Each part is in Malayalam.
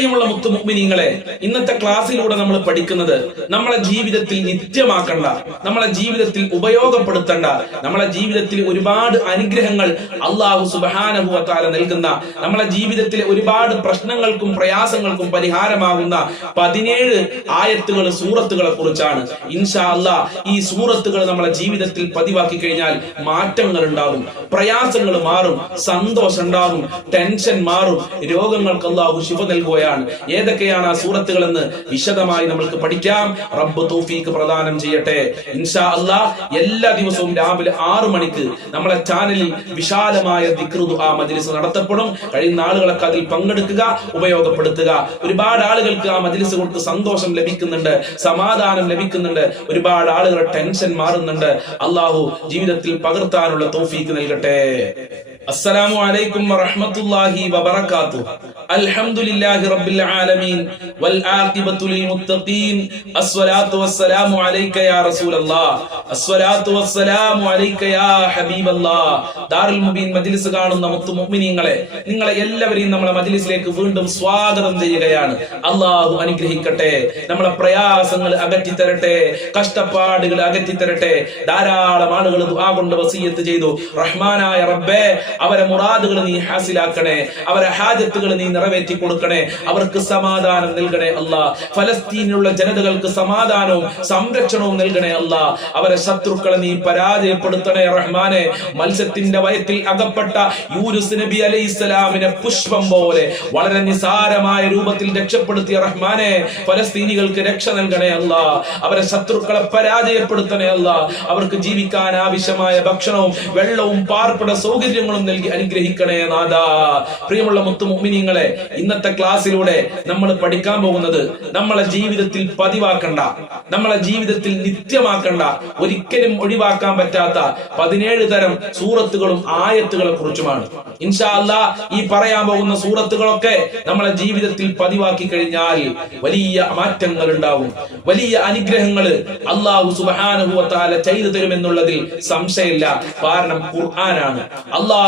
പ്രിയമുള്ള മുത്തുമുഗ്മിനീങ്ങളെ ഇന്നത്തെ ക്ലാസ്സിലൂടെ നമ്മൾ പഠിക്കുന്നത് നമ്മളെ ജീവിതത്തിൽ നിത്യമാക്കണ്ട നമ്മളെ ജീവിതത്തിൽ ഉപയോഗപ്പെടുത്തണ്ട നമ്മളെ ജീവിതത്തിൽ ഒരുപാട് അനുഗ്രഹങ്ങൾ അള്ളാഹു സുബാനഹുവത്താല നൽകുന്ന നമ്മളെ ജീവിതത്തിലെ ഒരുപാട് പ്രശ്നങ്ങൾക്കും പ്രയാസങ്ങൾക്കും പരിഹാരമാകുന്ന പതിനേഴ് ആയത്തുകൾ സൂറത്തുകളെ കുറിച്ചാണ്. ഇൻഷാ അല്ലാ ഈ സൂറത്തുകൾ നമ്മളെ ജീവിതത്തിൽ പതിവാക്കി കഴിഞ്ഞാൽ മാറ്റങ്ങൾ ഉണ്ടാകും പ്രയാസങ്ങൾ മാറും സന്തോഷം ഉണ്ടാകും ടെൻഷൻ മാറും രോഗങ്ങൾക്ക് അള്ളാഹു ശിവ നൽകുകയാണ്. ഏതൊക്കെയാണ് ആ സൂറത്തുകൾ എന്ന് വിശദമായി നമ്മൾക്ക് പഠിക്കാം. റബ്ബ് തോഫീക്ക് പ്രദാനം ചെയ്യട്ടെ. ഇൻഷാ അല്ലാ എല്ലാ ദിവസവും രാവിലെ ആറു മണിക്ക് നമ്മളെ ചാനലിൽ വിശാലമായ ദിക്റു ആ മജ്ലിസ് നടത്തപ്പെടും. കഴിയുന്ന ആളുകളൊക്കെ അതിൽ പങ്കെടുക്കുക ഉപയോഗപ്പെടുത്തുക. ഒരുപാട് ആളുകൾക്ക് ആ മജ്ലിസ് കൊണ്ട് സന്തോഷം ലഭിക്കുന്നുണ്ട് സമാധാനം ലഭിക്കുന്നുണ്ട്. ഒരുപാട് ആളുകളുടെ ടെൻഷൻ മാറുന്നുണ്ട്. അള്ളാഹു ജീവിതത്തിൽ പകർത്താനുള്ള തൗഫീക്ക് നൽകട്ടെ. അസ്സലാമു അലൈക്കും വറഹ്മത്തുള്ളാഹി വബറകാതുഹു. അൽഹംദുലില്ലാഹി റബ്ബിൽ ആലമീൻ. വൽ ആഖിബത്തു ലിൽ മുത്തഖീൻ അസ്സലാത്തു വസ്സലാമു അലൈക യാ റസൂലല്ലാഹ് അസ്സലാത്തു വസ്സലാമു അലൈക യാ ഹബീബല്ലാഹ് ദാറുൽ മുബീൻ മജ്ലിസ് കാണുന്ന മുത്തു മുഅ്മിനീങ്ങളെ നിങ്ങളെ എല്ലാവരെയും നമ്മളെ മജ്ലിസിലേക്ക് വീണ്ടും സ്വാഗതം ചെയ്യുകയാണ്. അള്ളാഹു അനുഗ്രഹിക്കട്ടെ. നമ്മളെ പ്രയാസങ്ങൾ അകറ്റി തരട്ടെ കഷ്ടപ്പാടുകൾ അകറ്റി തരട്ടെ ധാരാളം ആളുകൾ ദുആ കൊണ്ട് വസീയത്ത് ചെയ്തു. റഹ്മാനായ റബ്ബേ അവരെ മുറാദുകൾ നീ ഹാസിലാക്കണേ അവരെ ഹാജത്തുകൾ നീ നിറവേറ്റി കൊടുക്കണേ അവർക്ക് സമാധാനം നൽകണേ അല്ല. ഫലസ്തീനിലുള്ള ജനതകൾക്ക് സമാധാനവും സംരക്ഷണവും നൽകണേ അല്ല. അവരെ ശത്രുക്കളെ നീ പരാജയപ്പെടുത്തണേ റഹ്മാനെ. മത്സ്യത്തിന്റെ വയത്തിൽ അകപ്പെട്ട യൂനുസ് നബി അലൈഹി ഇസ്ലാമിനെ പുഷ്പം പോലെ വളരെ നിസാരമായ രൂപത്തിൽ രക്ഷപ്പെടുത്തിയ റഹ്മാനെ ഫലസ്തീനികൾക്ക് രക്ഷ നൽകണേ അല്ല. അവരെ ശത്രുക്കളെ പരാജയപ്പെടുത്തണേ അല്ല. അവർക്ക് ജീവിക്കാൻ ആവശ്യമായ ഭക്ഷണവും വെള്ളവും പാർപ്പിട സൗകര്യങ്ങളും നൽകി അനുഗ്രഹിക്കണേ നാഥ. പ്രിയമുള്ള മുത്തു മുമ്മിനിങ്ങളെ ഇന്നത്തെ ക്ലാസ്സിലൂടെ നമ്മൾ പഠിക്കാൻ പോകുന്നത് നമ്മളെ ജീവിതത്തിൽ പതിവാക്കണ്ട നമ്മളെ ജീവിതത്തിൽ നിത്യമാക്കണ്ട ഒരിക്കലും ഒഴിവാക്കാൻ പറ്റാത്ത പതിനേഴ് തരം സൂറത്തുകളും ആയത്തുകളെ കുറിച്ചുമാണ്. ഇൻഷാ അല്ലാ ഈ പറയാൻ പോകുന്ന സൂറത്തുകളൊക്കെ നമ്മളെ ജീവിതത്തിൽ പതിവാക്കി കഴിഞ്ഞാൽ വലിയ മാറ്റങ്ങൾ ഉണ്ടാവും. വലിയ അനുഗ്രഹങ്ങൾ അള്ളാഹു സുബാനുഭവത്താല ചെയ്തു തരുമെന്നുള്ളതിൽ സംശയമില്ല. കാരണം ഖുർആനാണ്.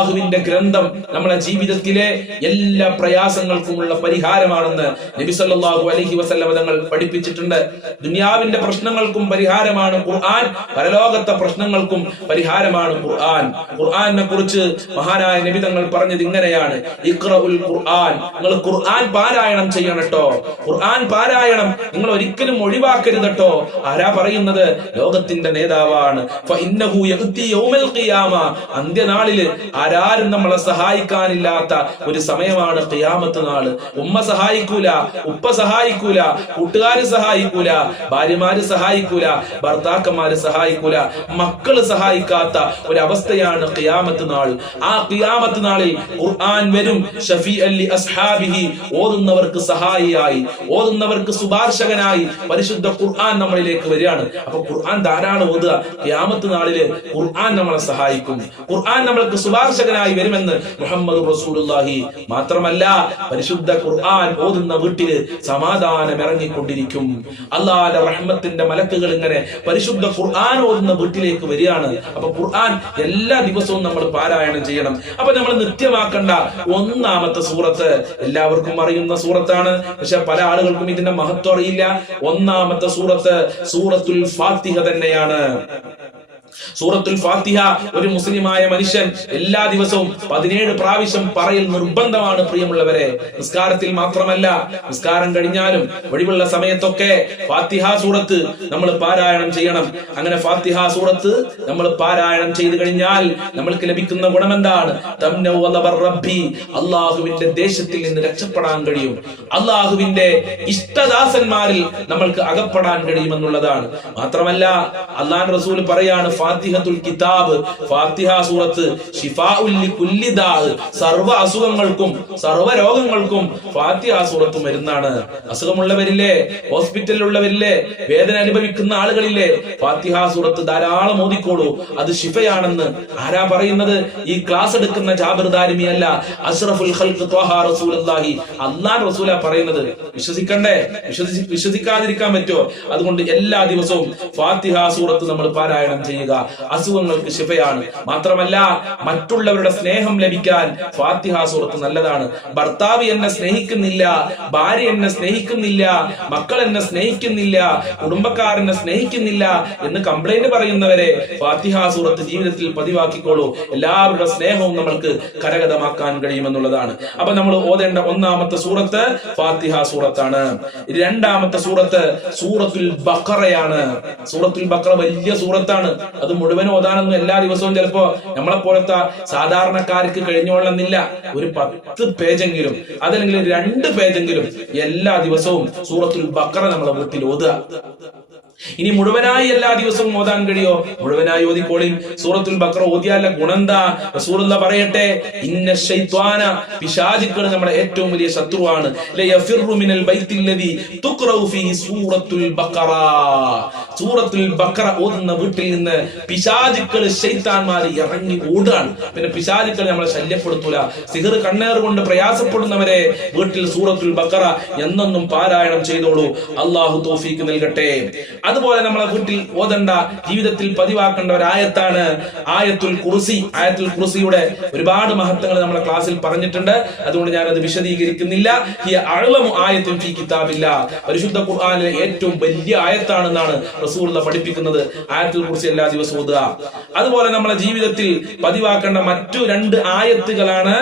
അള്ളാഹുവിന്റെ ഗ്രന്ഥം നമ്മളെ ജീവിതത്തിലെ എല്ലാ പ്രയാസങ്ങൾക്കുമുള്ള പരിഹാരമാണെന്ന് നബി സല്ലല്ലാഹു അലൈഹി വസല്ല തങ്ങൾ പഠിപ്പിച്ചിട്ടുണ്ട്. ദുനിയാവിന്റെ പ്രശ്നങ്ങൾക്കും പരിഹാരമാണ് ഖുർആൻ. പരലോകത്തെ പ്രശ്നങ്ങൾക്കും പരിഹാരമാണ് ഖുർആൻ. ഖുർആനെ കുറിച്ച് മഹാനായ നബി തങ്ങൾ പറഞ്ഞത് ഇങ്ങനെയാണ്. ഇഖ്റഉൽ ഖുർആൻ. നിങ്ങൾ ഖുർആൻ പാരായണം ചെയ്യണം കേട്ടോ. ഖുർആൻ പാരായണം നിങ്ങൾ ഒരിക്കലും ഒഴിവാക്കരുത് കേട്ടോ. ആരാ പറയുന്നത്? ലോകത്തിന്റെ നേതാവാണ്. അന്ത്യനാളിൽ ആരാരും നമ്മളെ സഹായിക്കാനില്ലാത്ത ഒരു സമയമാണ് ഖിയാമത്ത് നാൾ. ഉമ്മ സഹായിക്കൂല ഉപ്പ സഹായിക്കൂല കൂട്ടുകാര് സഹായിക്കൂല ഭാര്യമാര് സഹായിക്കൂല ഭർത്താക്കന്മാര് സഹായിക്കൂല മക്കൾ സഹായിക്കാത്ത ഒരു അവസ്ഥയാണ് ഖിയാമത്ത് നാൾ ആ ഖിയാമത്ത് നാളിൽ ഖുർആൻ വരും ഷഫി അലി അസ്ഹാബിഹി ഓതുന്നവർക്ക് സഹായിയായി ഓതുന്നവർക്ക് സുഭാർശകനായി പരിശുദ്ധ ഖുർആൻ നമ്മളിലേക്ക് വരികയാണ്. അപ്പൊ ഖുർആൻ ധാരാളം ഓതുക ഖിയാമത്ത് നാളിൽ ഖുർആൻ നമ്മളെ സഹായിക്കും. ഖുർആൻ നമ്മൾക്ക് ശുപാർശകനായി വരുമെന്ന് മുഹമ്മദ് റസൂലുള്ളാഹി മാത്രമല്ല പരിശുദ്ധ ഖുർആൻ ഓതുന്ന വീട്ടിൽ സമാധാനം ഇറങ്ങിക്കൊണ്ടിരിക്കും അള്ളാന്റെ റഹ്മത്തിന്റെ മലക്കുകൾ ഇങ്ങനെ പരിശുദ്ധ ഖുർആൻ ഓതുന്ന വീട്ടിലേക്ക് വരികയാണ്. അപ്പൊ ഖുർആൻ എല്ലാ ദിവസവും നമ്മൾ പാരായണം ചെയ്യണം. അപ്പൊ നമ്മൾ നിത്യമാക്കേണ്ട ഒന്നാമത്തെ സൂറത്ത് എല്ലാവർക്കും അറിയുന്ന സൂറത്താണ്. പക്ഷെ പല ആളുകൾക്കും ഇതിന്റെ മഹത്വം അറിയില്ല. ഒന്നാമത്തെ സൂറത്ത് സൂറത്തുൽ ഫാത്തിഹ തന്നെയാണ്. സൂറത്തുൽ ഫാത്തിഹ ഒരു മുസ്ലിമായ മനുഷ്യൻ എല്ലാ ദിവസവും പതിനേഴ് പ്രാവശ്യം പറയൽ നിർബന്ധമാണ് പ്രിയമുള്ളവരെ. നിസ്കാരത്തിൽ മാത്രമല്ല നിസ്കാരം കഴിഞ്ഞാലും ഒഴിവുള്ള സമയത്തൊക്കെ ഫാത്തിഹ സൂറത്ത് നമ്മൾ പാരായണം ചെയ്യണം. അങ്ങനെ ഫാത്തിഹ സൂറത്ത് നമ്മൾ പാരായണം ചെയ്തു കഴിഞ്ഞാൽ നമ്മൾക്ക് ലഭിക്കുന്ന ഗുണം എന്താണ് തംനൗ റബ്ബി അള്ളാഹുവിന്റെ ദേശത്തിൽ നിന്ന് രക്ഷപ്പെടാൻ കഴിയും. അള്ളാഹുവിന്റെ ഇഷ്ടദാസന്മാരിൽ നമ്മൾക്ക് അകപ്പെടാൻ കഴിയുമെന്നുള്ളതാണ്. മാത്രമല്ല അള്ളാൻ റസൂൽ പറയാണ് ഫാത്തിഹത്തുൽ കിതാബ് ഫാത്തിഹ സൂറത്ത് ഷിഫാഉൽ ലികുല്ലി ദാ സർവ അസുഖങ്ങൾക്കും സർവ രോഗങ്ങൾക്കും ഫാത്തിഹ സൂറത്ത് മരുന്നാണ്. അസുഖമുള്ളവരില്ലേ? ഹോസ്പിറ്റലിലുള്ളവരില്ലേ? വേദന അനുഭവിക്കുന്ന ആളുകളില്ലേ? ഫാത്തിഹ സൂറത്ത് ധാരാളം ഓതിക്കോളൂ. അത് ഷിഫയാണെന്ന് ആരാ പറയുന്നത്? ഈ ക്ലാസ് എടുക്കുന്ന ജാബിർ ദാരിമി അല്ല. അഷ്റഫുൽ ഖൽഖ് ത്വഹ റസൂലുള്ളാഹി. അല്ലാഹ് റസൂല പറയുന്നത് വിശ്വസിക്കണ്ടേ? വിശ്വസി വിശ്വസിക്കാതിരിക്കാൻ പറ്റുമോ? അതുകൊണ്ട് എല്ലാ ദിവസവും ഫാത്തിഹ സൂറത്ത് നമ്മൾ പാരായണം ചെയ്യുക. അസുഖങ്ങൾക്ക് ശിഫയാണ്. മാത്രമല്ല മറ്റുള്ളവരുടെ സ്നേഹം ലഭിക്കാൻ ഫാത്തിഹ സൂറത്ത് നല്ലതാണ്. ഭർത്താവ് എന്നെ സ്നേഹിക്കുന്നില്ല ഭാര്യ എന്നെ സ്നേഹിക്കുന്നില്ല മക്കൾ എന്നെ സ്നേഹിക്കുന്നില്ല കുടുംബക്കാരനെ സ്നേഹിക്കുന്നില്ല എന്ന് കംപ്ലൈന്റ് പറയുന്നവരെ ഫാത്തിഹ സൂറത്ത് ജീവിതത്തിൽ പതിവാക്കിക്കോളൂ. എല്ലാവരുടെ സ്നേഹവും നമ്മൾക്ക് കരഗതമാക്കാൻ കഴിയുമെന്നുള്ളതാണ്. അപ്പൊ നമ്മൾ ഓതേണ്ട ഒന്നാമത്തെ സൂറത്ത് ഫാത്തിഹ സൂറത്താണ്. രണ്ടാമത്തെ സൂറത്ത് സൂറത്തുൽ ബക്കറയാണ് സൂറത്തുൽ ബക്കറ വലിയ സൂറത്താണ്. അത് മുഴുവൻ ഓതാനൊന്നും എല്ലാ ദിവസവും ചിലപ്പോ നമ്മളെ പോലത്തെ സാധാരണക്കാർക്ക് കഴിഞ്ഞോളന്നില്ല ഒരു പത്ത് പേജെങ്കിലും അതല്ലെങ്കിൽ രണ്ട് പേജെങ്കിലും എല്ലാ ദിവസവും സൂറത്തുൽ ബക്കറ നമ്മളെ വീട്ടിൽ ഓതുക. ഇനി മുഴുവനായി എല്ലാ ദിവസവും ഓതാൻ കഴിയോ? മുഴുവനായി ഓതിക്കോളി. സൂറത്തുൽ ബക്ര ഓതിയാല ഗുണന്താ റസൂലുള്ള പറയട്ടെ ഇന്ന ശൈത്വാന പിശാചുക്കൾ നമ്മുടെ ഏറ്റവും വലിയ ശത്രുവാണ്. മിനൽ ബൈത്തില്ലദി തുഖ്റഉ ഫീഹി സൂറത്തുൽ ബഖറ സൂറത്തുൽ ബക്കറ ഓതുന്ന വീട്ടിൽ നിന്ന് പിശാചുക്കൾ ശൈത്താൻമാർ ഇറങ്ങി ഓടുകയാണ്. പിന്നെ പിശാചുക്കൾ നമ്മളെ ശല്യപ്പെടുത്തൂല. സിഹർ കണ്ണേർ കൊണ്ട് പ്രയാസപ്പെടുന്നവരെ വീട്ടിൽ സൂറത്തുൽ ബക്കറ എന്നെന്നും പാരായണം ചെയ്തോളൂ. അള്ളാഹു തോഫീക്ക് നൽകട്ടെ. അതുപോലെ നമ്മളെ വീട്ടിൽ ഓതണ്ട ജീവിതത്തിൽ പതിവാക്കേണ്ട ഒരു ആയത്താണ് ആയത്തുൽ കുറുസി ആയത്തുൽ കുറുസിയുടെ ഒരുപാട് മഹത്വങ്ങൾ നമ്മളെ ക്ലാസ്സിൽ പറഞ്ഞിട്ടുണ്ട്. അതുകൊണ്ട് ഞാൻ അത് വിശദീകരിക്കുന്നില്ല. ഈ അഴലമു ആയത്തും ഈ കിതാബില്ല. പരിശുദ്ധ ഖുർആാനിലെ ഏറ്റവും വലിയ ആയത്താണെന്നാണ് റസൂലുള്ള പഠിപ്പിക്കുന്നത് ആയത്തിൽ കുറിച്ച് എല്ലാ ദിവസവും ഓതുക. അതുപോലെ നമ്മളെ ജീവിതത്തിൽ പതിവാക്കേണ്ട മറ്റു രണ്ട് ആയത്തുകളാണ്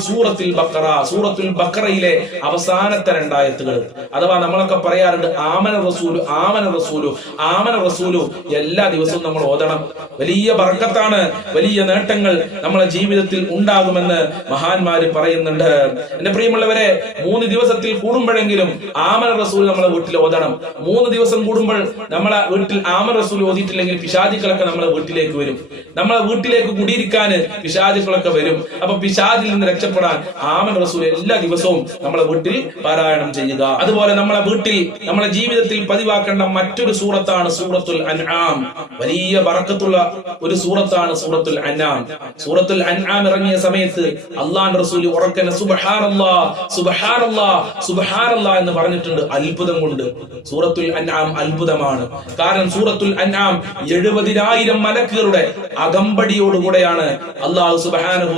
സൂറത്തിൽ ബക്കറ സൂറത്തുൽ ബഖറയിലെ അവസാനത്തെ രണ്ടായത്തുകൾ അഥവാ നമ്മളൊക്കെ പറയാറുണ്ട് ആമന റസൂലു ആമന റസൂലു ആമന റസൂലു. എല്ലാ ദിവസവും നമ്മൾ ഓതണം. വലിയ ബർക്കത്താണ് വലിയ നേട്ടങ്ങൾ നമ്മളെ ജീവിതത്തിൽ ഉണ്ടാകുമെന്ന് മഹാന്മാര് പറയുന്നുണ്ട്. എന്റെ പ്രിയമുള്ളവരെ മൂന്ന് ദിവസത്തിൽ കൂടുമ്പോഴെങ്കിലും ആമന റസൂൽ നമ്മളെ വീട്ടിൽ ഓതണം. മൂന്ന് ദിവസം കൂടുമ്പോൾ നമ്മളെ വീട്ടിൽ ആമ റസൂൽ ഓതിയിട്ടില്ലെങ്കിൽ പിശാചുക്കളൊക്കെ നമ്മളെ വീട്ടിലേക്ക് വരും. നമ്മളെ വീട്ടിലേക്ക് കുടിയിരിക്കാൻ പിശാചുക്കളൊക്കെ വരും. അപ്പൊ പിശാചിൽ നിന്ന് രക്ഷപ്പെടാൻ ആമൻ റസൂൽ എല്ലാ ദിവസവും നമ്മളെ വീട്ടിൽ പാരായണം ചെയ്യുക. അതുപോലെ നമ്മളെ വീട്ടിൽ നമ്മളെ ജീവിതത്തിൽ പതിവാക്കേണ്ട മറ്റൊരു സൂറത്താണ് സൂറത്തുൽ അൻആം. വലിയ ബറക്കത്തുള്ള ഒരു സൂറത്താണ് സൂറത്തുൽ അൻആം. സൂറത്തുൽ അൻആം ഇറങ്ങിയ സമയത്ത് അള്ളാൻ റസൂൽ ഉറക്കനെ സുബഹാറല്ലാ സുബഹാറല്ലാ സുബഹാറല്ലാ എന്ന് പറഞ്ഞിട്ടുണ്ട് അത്ഭുതം കൊണ്ട്. സൂറത്തുൽ അൻആം അത്ഭുതമാണ്. കാരണം സൂറത്തുൽ അൻആം എഴുപതിനായിരം മലക്കുകളുടെ അകമ്പടിയോടുകൂടെയാണ് അള്ളാഹു സുബ്ഹാനഹു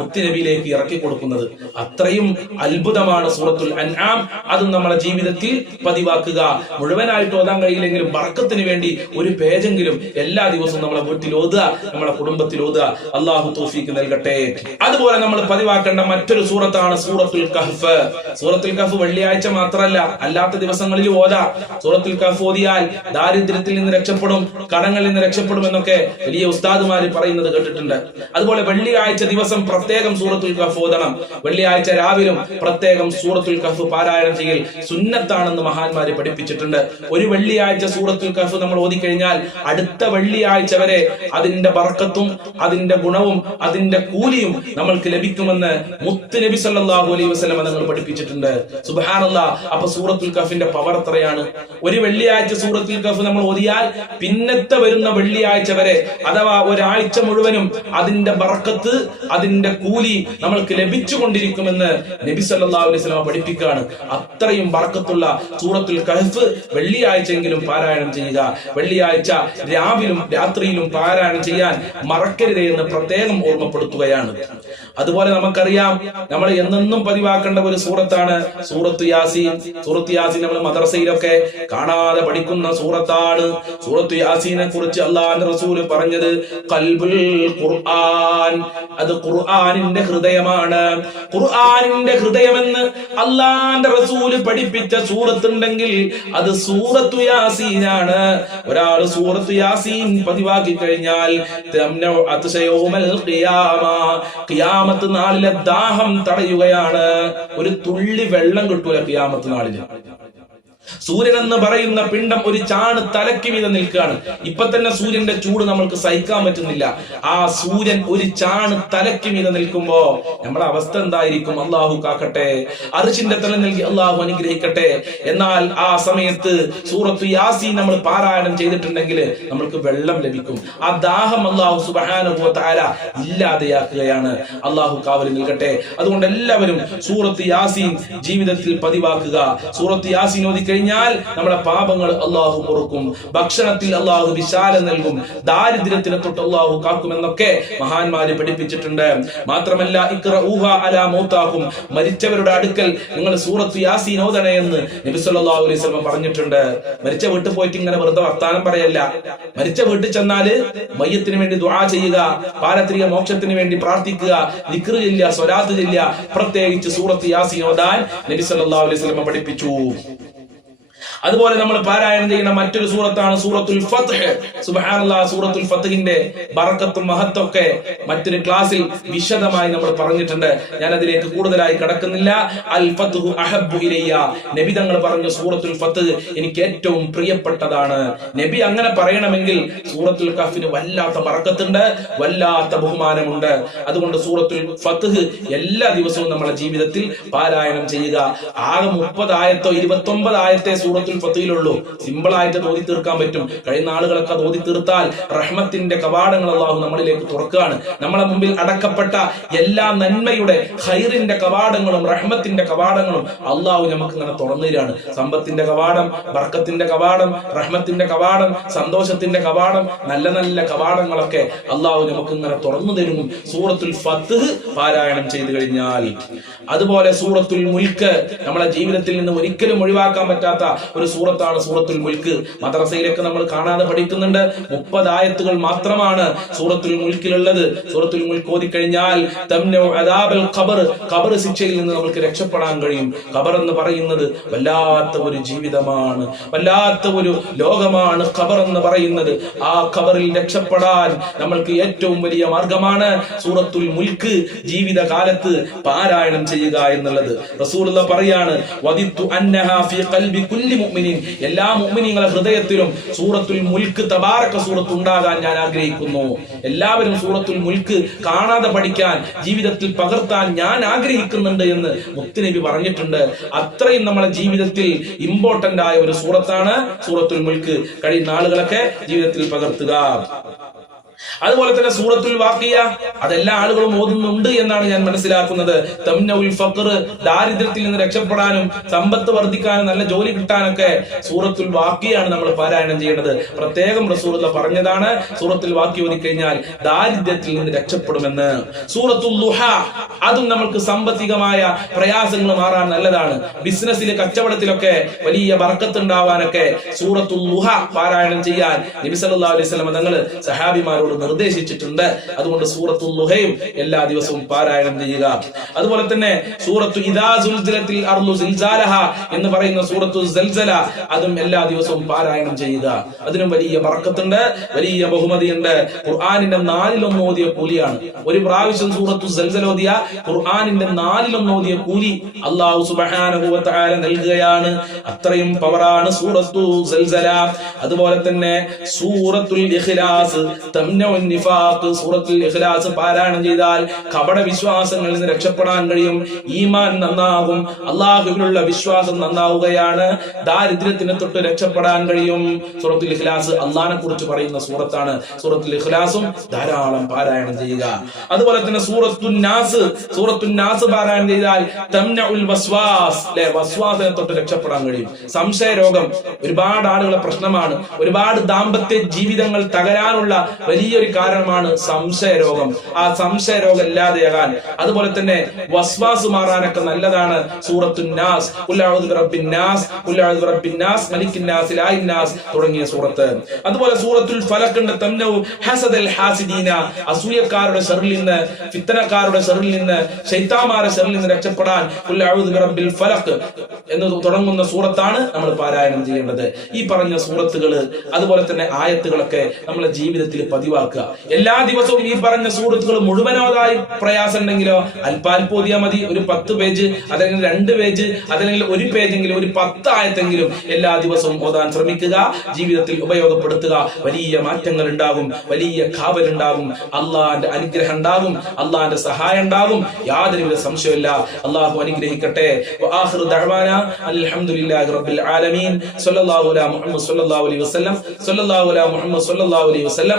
മുത്തിനബിയിലേക്ക് ഇറക്കി കൊടുക്കുന്നത്. അത്രയും അത്ഭുതമാണ് സൂറത്തുൽ അൻആം. അതും നമ്മുടെ ജീവിതത്തിൽ പതിവാക്കുക. മുഴുവനായിട്ട് ഓതാൻ കഴിയില്ലെങ്കിലും ബർക്കത്തിന് വേണ്ടി ഒരു പേജെങ്കിലും എല്ലാ ദിവസവും നമ്മളെ വീട്ടിൽ ഓതുക നമ്മളെ കുടുംബത്തിൽ ഓതുക. അള്ളാഹു തോഫിക്ക് നൽകട്ടെ. അതുപോലെ നമ്മൾ പതിവാക്കേണ്ട മറ്റൊരു സൂറത്താണ് സൂറത്തുൽ കഹ്ഫ്. സൂറത്തുൽ കഹ്ഫ് വെള്ളിയാഴ്ച മാത്രമല്ല അല്ലാത്ത ദിവസങ്ങളിൽ ഓതാ. സൂറത്തുൽ ഓതിയാൽ ദാരിദ്ര്യത്തിൽ നിന്ന് രക്ഷപ്പെടും കടങ്ങളിൽ നിന്ന് രക്ഷപ്പെടും എന്നൊക്കെ വലിയ ഉസ്താദുമാർ പറയുന്നത് കേട്ടിട്ടുണ്ട്. അതുപോലെ വെള്ളിയാഴ്ച ദിവസം പ്രത്യേകം സൂറത്തുൽ കഫ് ഓതണം. വെള്ളിയാഴ്ച രാവിലും പ്രത്യേകം സൂറത്തുൽ കഫ് പാരായണം ചെയ്യൽ സുന്നത്താണെന്ന് മഹാന്മാര് പഠിപ്പിച്ചിട്ടുണ്ട്. ഒരു വെള്ളിയാഴ്ച സൂറത്തുൽ കഫ് നമ്മൾ ഓതിക്കഴിഞ്ഞാൽ അടുത്ത വെള്ളിയാഴ്ച വരെ അതിന്റെ ബർക്കത്തും അതിന്റെ ഗുണവും അതിന്റെ കൂലിയും നമ്മൾക്ക് ലഭിക്കുമെന്ന് മുത്ത് നബി സല്ലല്ലാഹു അലൈഹി വസല്ലം നമ്മൾ പഠിപ്പിച്ചിട്ടുണ്ട്. സുബ്ഹാനല്ലാ അപ്പൊ സൂറത്തുൽ കഫിന്റെ പവർ എത്രയാണ്? ഒരു വെള്ളിയാഴ്ച സൂറത്തിൽ കഫ് നമ്മൾ ഓതിയാൽ പിന്നത്തെ വരുന്ന വെള്ളിയാഴ്ച വരെ അഥവാ ഒരാഴ്ച മുഴുവനും അതിന്റെ ബറക്കത്ത് അതിന്റെ കൂലി നമ്മൾക്ക് ലഭിച്ചുകൊണ്ടിരിക്കുമെന്ന് നബി സല്ലല്ലാഹു അലൈഹി വസല്ലം പഠിപ്പിക്കുകയാണ്. അത്രയും ബർക്കത്തുള്ള സൂറത്തുൽ കഹ്ഫ് വെള്ളിയാഴ്ചയെങ്കിലും പാരായണം ചെയ്യുക. വെള്ളിയാഴ്ച രാവിലും രാത്രിയിലും പാരായണം ചെയ്യാൻ മറക്കരുത് എന്ന് പ്രത്യേകം ഓർമ്മപ്പെടുത്തുകയാണ്. അതുപോലെ നമുക്കറിയാം നമ്മൾ എന്നെന്നും പതിവാക്കേണ്ട ഒരു സൂറത്താണ് സൂറത്ത് യാസീൻ. സൂറത്ത് യാസീൻ നമ്മൾ മദ്രസയിലൊക്കെ കാണാതെ പഠിക്കുന്ന സൂറത്താണ് സൂറത്ത് യാസീനെ കുറിച്ച് അള്ളാഹിന്റെ റസൂൽ പറഞ്ഞത്. കൽബുൽ ഖുർആൻ. അത് ഖുർആനിന്റെ ഹൃദയമാണ്. ഖുർആനിന്റെ ഹൃദയമെന്ന് അള്ളാന്റെ റസൂൽ പഠിപ്പിച്ച സൂറത്തുണ്ടെങ്കിൽ അത് സൂറത്തു യാസീനാണ്. ഒരാൾ സൂറത്തു യാസീൻ പതിവാക്കി കഴിഞ്ഞാൽ ഖിയാമത്ത് നാളിലെ ദാഹം തടയുകയാണ്. ഒരു തുള്ളി വെള്ളം കിട്ടൂല ഖിയാമത്ത് നാളിൽ സൂര്യൻ എന്ന് പറയുന്ന പിണ്ടം ഒരു ചാണ് തലയ്ക്ക് വീതം നിൽക്കുകയാണ്. ഇപ്പൊ തന്നെ സൂര്യന്റെ ചൂട് നമ്മൾക്ക് സഹിക്കാൻ പറ്റുന്നില്ല. ആ സൂര്യൻ ഒരു ചാണ് തലയ്ക്ക് വീതം നിൽക്കുമ്പോ നമ്മളെ അവസ്ഥ എന്തായിരിക്കും? അള്ളാഹു കാക്കട്ടെ. അറിച്ചിന്റെ തല നൽകി അള്ളാഹു അനുഗ്രഹിക്കട്ടെ. എന്നാൽ ആ സമയത്ത് സൂറത്ത് യാസി നമ്മൾ പാരായണം ചെയ്തിട്ടുണ്ടെങ്കിൽ നമ്മൾക്ക് വെള്ളം ലഭിക്കും. ആ ദാഹം അള്ളാഹു സുബാനുഭവ താര ഇല്ലാതെയാക്കുകയാണ്. അള്ളാഹു കാവലി നിൽക്കട്ടെ. അതുകൊണ്ട് എല്ലാവരും സൂറത്ത് യാസീൻ ജീവിതത്തിൽ പതിവാക്കുക. സൂറത്ത് യാസീൻ ഓതി കഴിഞ്ഞാൽ നമ്മുടെ പാപങ്ങൾ അള്ളാഹു പൊറുക്കും ഭക്ഷണത്തിൽ അള്ളാഹു വിശാലം നൽകും. ദാരിദ്ര്യത്തിനെ തൊട്ട് അള്ളാഹു കാക്കുമെന്നൊക്കെ മഹാന്മാര് പഠിപ്പിച്ചിട്ടുണ്ട്. മാത്രമല്ല ഇക്ര ഊഹ അല മൂത്താക്കും. മരിച്ചവരുടെ അടുക്കൽ നിങ്ങൾ സൂറത്ത് യാസീൻ ഓതണേ എന്ന് നബി സല്ലല്ലാഹു അലൈഹി വസല്ലം പറഞ്ഞിട്ടുണ്ട്. മരിച്ച വീട്ടിൽ പോയിട്ട് ഇങ്ങനെ വെറുതെ വർത്താനം പറയല്ല. മരിച്ച വീട്ടിൽ ചെന്നാൽ മയ്യത്തിന് വേണ്ടി ദുആ ചെയ്യുക പാരത്രിക മോക്ഷത്തിന് വേണ്ടി പ്രാർത്ഥിക്കുക ദിക്റ് സ്വരാത്തില്ല പ്രത്യേകിച്ച് സൂറത്ത് യാസീൻ ഓതാൻ നബി സല്ലല്ലാഹു അലൈഹി വസല്ലം പഠിപ്പിച്ചു. അതുപോലെ നമ്മൾ പാരായണം ചെയ്യുന്ന മറ്റൊരു സൂറത്താണ് സൂറത്തുൽ ഫത്ഹ്. സുബ്ഹാനല്ലാഹ് സൂറത്തുൽ ഫത്ഹിന്റെ ബറക്കത്തും മഹത്തൊക്കെ മറ്റൊരു ക്ലാസ്സിൽ വിശദമായി നമ്മൾ പറഞ്ഞിട്ടുണ്ട്. ഞാൻ അതിലേക്ക് കൂടുതലായി കടക്കുന്നില്ല. അൽ ഫത്ഹു അഹബ്ബു ഇലയ്യ. നബി തങ്ങൾ പറഞ്ഞ സൂറത്തുൽ ഫത്ഹ് എനിക്ക് ഏറ്റവും പ്രിയപ്പെട്ടതാണ്. നബി അങ്ങനെ പറയണമെങ്കിൽ സൂറത്തുൽ കഫിന് വല്ലാത്ത ബറക്കത്തുണ്ട് വല്ലാത്ത ബഹുമാനമുണ്ട്. അതുകൊണ്ട് സൂറത്തുൽ ഫത്ഹ് എല്ലാ ദിവസവും നമ്മുടെ ജീവിതത്തിൽ പാരായണം ചെയ്യുക. ആകെ മുപ്പതായത്തോ ഇരുപത്തി ഒമ്പതായത്തെ സൂറത്തുൽ ഫത്തിയിലുള്ളൂ സിമ്പിളായിട്ട് തോതി തീർക്കാൻ പറ്റും. കഴിയുന്ന ആളുകളൊക്കെ തോതി തീർത്താൽ റഹ്മത്തിന്റെ കവാടങ്ങൾ അള്ളാഹു നമ്മളിലേക്ക് തുറക്കുകയാണ്. നമ്മളെ മുമ്പിൽ അടക്കപ്പെട്ട എല്ലാ നന്മയുടെ ഹൈറിന്റെ കവാടങ്ങളും റഹ്മത്തിന്റെ കവാടങ്ങളും അള്ളാഹു നമുക്ക് ഇങ്ങനെ തുറന്നു തരികയാണ്. സമ്പത്തിന്റെ കവാടം ബർക്കത്തിന്റെ കവാടം റഹ്മത്തിന്റെ കവാടം സന്തോഷത്തിന്റെ കവാടം നല്ല നല്ല കവാടങ്ങളൊക്കെ അള്ളാഹു നമുക്ക് ഇങ്ങനെ തുറന്നു തരും. സൂറത്തുൽ ഫത്ത് പാരായണം ചെയ്തു കഴിഞ്ഞാൽ. അതുപോലെ സൂറത്തുൽ മുൽക്ക് നമ്മളെ ജീവിതത്തിൽ നിന്ന് ഒരിക്കലും ഒഴിവാക്കാൻ പറ്റാത്ത ഒരു സൂറത്താണ് സൂറത്തുൽ മുൽക്ക്. മദ്രസയിലൊക്കെ നമ്മൾ കാണാതെ പഠിക്കുന്നുണ്ട്. മുപ്പത് ആയത്തുകൾ മാത്രമാണ് സൂറത്തുൽ മുൽക്കിലുള്ളത്. സൂറത്തുൽ മുൽക്ക് ഓതി കഴിഞ്ഞാൽ ഖബർ ഖബർ ശിക്ഷയിൽ നിന്ന് നമുക്ക് രക്ഷപ്പെടാൻ കഴിയും. ഖബർ എന്ന് പറയുന്നത് വല്ലാത്ത ഒരു ജീവിതമാണ്. വല്ലാത്ത ഒരു ലോകമാണ് ഖബർ എന്ന് പറയുന്നത്. ആ ഖബറിൽ രക്ഷപ്പെടാൻ നമ്മൾക്ക് ഏറ്റവും വലിയ മാർഗമാണ് സൂറത്തുൽ മുൽക്ക് ജീവിതകാലത്ത് പാരായണം ചെയ്യുക എന്നുള്ളത്. റസൂലുള്ള പറയാണ് വദിത്തു അന്നഹാ ഫീ ഖൽബി മുഅ്മിനീൻ. എല്ലാ മുഅ്മിനീങ്ങളുടെ ഹൃദയത്തിലും സൂറത്തുൽ മുൽക്ക് തബാറക സൂറത്ത് ഉണ്ടാകാൻ ഞാൻ ആഗ്രഹിക്കുന്നു. എല്ലാവരും സൂറത്തുൽ മുൽക്ക് കാണാതെ പഠിക്കാൻ ജീവിതത്തിൽ പകർത്താൻ ഞാൻ ആഗ്രഹിക്കുന്നുണ്ട് എന്ന് മുത്തുനബി പറഞ്ഞിട്ടുണ്ട്. അത്രയും നമ്മുടെ ജീവിതത്തിൽ ഇമ്പോർട്ടന്റ് ആയ ഒരു സൂറത്താണ് സൂറത്തുൽ മുൽക്ക്. കഴിയുന്ന ആളുകളൊക്കെ ജീവിതത്തിൽ പകർത്തുക. അതുപോലെ തന്നെ സൂറത്തുൽ വാക്കിയ അതെല്ലാ ആളുകളും ഓതുന്നുണ്ട് എന്നാണ് ഞാൻ മനസ്സിലാക്കുന്നത്. തംനഉൽ ഫഖർ ദാരിദ്ര്യത്തിൽ നിന്ന് രക്ഷപ്പെടാനും സമ്പത്ത് വർദ്ധിക്കാനും നല്ല ജോലി കിട്ടാനൊക്കെ സൂറത്തുൽ വാക്കിയാണ് നമ്മൾ പാരായണം ചെയ്യേണ്ടത്. പ്രത്യേകം റസൂലുള്ള പറഞ്ഞതാണ് സൂറത്തുൽ വാക്കി ഓതിക്കഴിഞ്ഞാൽ ദാരിദ്ര്യത്തിൽ നിന്ന് രക്ഷപ്പെടുമെന്ന്. സൂറത്തുൽ ദുഹ അതും നമുക്ക് സാമ്പത്തികമായ പ്രയാസങ്ങൾ മാറാൻ നല്ലതാണ്. ബിസിനസ്സിൽ കച്ചവടത്തിലൊക്കെ വലിയ ബർക്കത്ത് ഉണ്ടാവാനൊക്കെ സൂറത്തുൽ ദുഹ പാരായണം ചെയ്യാൻ നബി സല്ലല്ലാഹു അലൈഹി വസല്ലം തങ്ങൾ സഹാബിമാരോട് നിർദ്ദേശിച്ചിട്ടുണ്ട്. അതുകൊണ്ട് സൂറത്തു ലുഹയും എല്ലാ ദിവസവും പാരായണം ചെയ്യുക. അതുപോലെ തന്നെ സൂറത്തു ഇദാ അർലു സിൽസാലഹ എന്ന് പറയുന്ന സൂറത്തു സൽസല അതും എല്ലാ ദിവസവും പാരായണം ചെയ്യുക. അതിനും വലിയ വറക്കത്തുണ്ട് വലിയ ബഹുമതിയുണ്ട്. ഖുർആനിന്റെ നാലിലൊന്ന് ഓതിയ കൂലിയാണ്. ഒരു പ്രാവശ്യം സൂറത്തു സൽസല ഓതിയ ഖുർആനിന്റെ നാലിലൊന്ന് ഓതിയ കൂലി അള്ളാഹു തആല നൽകുകയാണ്. അത്രയും പവറാണ് സൂറത്തു സൽസല. അതുപോലെ തന്നെ സൂറത്തുൽ ഇഖ്ലാസ് നിഫാഖ് സൂറത്തുൽ ഇഖ്ലാസ് പാരായണം ചെയ്താൽ കപട വിശ്വാസങ്ങളിൽ നിന്ന് രക്ഷപ്പെടാൻ കഴിയും. ഈമാൻ നന്നാകും. അള്ളാഹുവിനുള്ള വിശ്വാസം നന്നാവുകയാണ്. ദാരിദ്ര്യത്തിന് തൊട്ട് രക്ഷപ്പെടാൻ കഴിയും. സൂറത്തുൽ ഇഖ്ലാസ് അള്ളാഹിനെ കുറിച്ച് പറയുന്ന സൂറത്താണ്. സൂറത്തുൽ ഇഖ്ലാസും ധാരാളം പാരായണം ചെയ്യുക. അതുപോലെ തന്നെ സൂറത്തുൽ നാസ് സൂറത്തുൽ നാസ് പാരായണം ചെയ്താൽ വസ്വാസ് വസ്വാസിനെ തൊട്ട് രക്ഷപ്പെടാൻ കഴിയും. സംശയ രോഗം ഒരുപാട് ആളുകളെ പ്രശ്നമാണ്. ഒരുപാട് ദാമ്പത്യ ജീവിതങ്ങൾ തകരാനുള്ള വലിയൊരു കാരണമാണ് സംശയ രോഗം ആ സംശയ രോഗം ഇല്ലാതെയാകാൻ. അതുപോലെ തന്നെ വസ്വാസ് മാറാനൊക്കെ നല്ലതാണ്. സൂറത്തുന്നാസ് നാസ് ഖുൽ മലിക്കിന്നാസ് ലായിന്നാസ് തുടങ്ങിയ സൂറത്ത്. അതുപോലെ സൂറത്തുൽ ഫലക്കിന്റെ തന്നവും ഹസദൽ ഹാസിദീന. അസൂയക്കാരുടെ സെറിൽ നിന്ന് ഫിത്തനക്കാരുടെ സെറിൽ നിന്ന് ശൈത്താമാരുടെ സെറിൽ നിന്ന് രക്ഷപ്പെടാൻ ഖുൽ ഫലക്ക് എന്ന് തുടങ്ങുന്ന സൂറത്താണ് നമ്മൾ പാരായണം ചെയ്യേണ്ടത്. ഈ പറഞ്ഞ സൂറത്തുകൾ അതുപോലെ തന്നെ ആയത്തുകളൊക്കെ നമ്മളെ ജീവിതത്തിൽ ഒഴിവാക്കുക. എല്ലാ ദിവസവും ഈ പറഞ്ഞ സുഹൃത്തുക്കൾ മുഴുവനോതായി പ്രയാസം ഉണ്ടെങ്കിലോ അല്പാൽപ്പം ഓതിയാൽ മതി. ഒരു പത്ത് പേജ് അതല്ലെങ്കിൽ രണ്ട് പേജ് അതല്ലെങ്കിൽ ഒരു പേജെങ്കിലും ഒരു പത്ത് ആയത്തെങ്കിലും എല്ലാ ദിവസവും ഓതാൻ ശ്രമിക്കുക. ജീവിതത്തിൽ ഉപയോഗപ്പെടുത്തുക. വലിയ മാറ്റങ്ങൾ ഉണ്ടാകും വലിയ കാവൽ ഉണ്ടാകും അള്ളാന്റെ അനുഗ്രഹം ഉണ്ടാകും. അള്ളാന്റെ സഹായം ഉണ്ടാകും. യാതൊരുവിധ സംശയമില്ല അള്ളാഹു അനുഗ്രഹിക്കട്ടെ. അലഹമുല്ലാഹി റബ്ബിൽ ആലമീൻ. അലൈഹി വസല്ലം. സല്ലല്ലാഹു അലൈഹി വസല്ലം.